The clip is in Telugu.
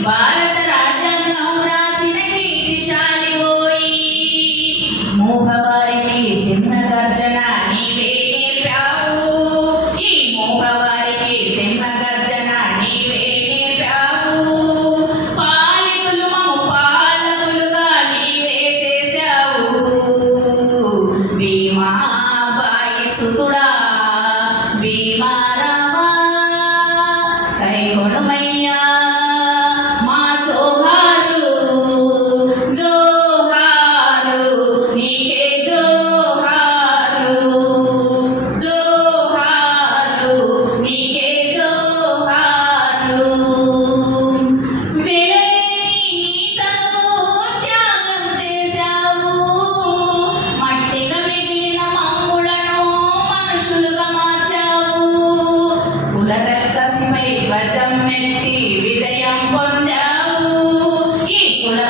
భారత రాజ్యాంగం రాసిన కీర్తిశాలి ఓయి మోహవారికి సింహ గర్జన నీవే నేర్పావు ఈ మోహవారికి సింహ గర్జన నీవే నేర్పావు పాలితులు మము పాలకులుగా నీవే చేశావు భీమా బాయి సుతుడా భీమా రామా కైకొనుమయ్యా మా జోహారు జోహారు నీకే జోహారు జోహారు నీకే జోహారు వెలలేని నీతను త్యాగం చేశావు మట్టిగా మిగిలిన మమ్ములను మనుషులుగా మార్చావు కులరక్కసిపై ధ్వజం ఎత్తి విజయం పొందావు ఈ కుల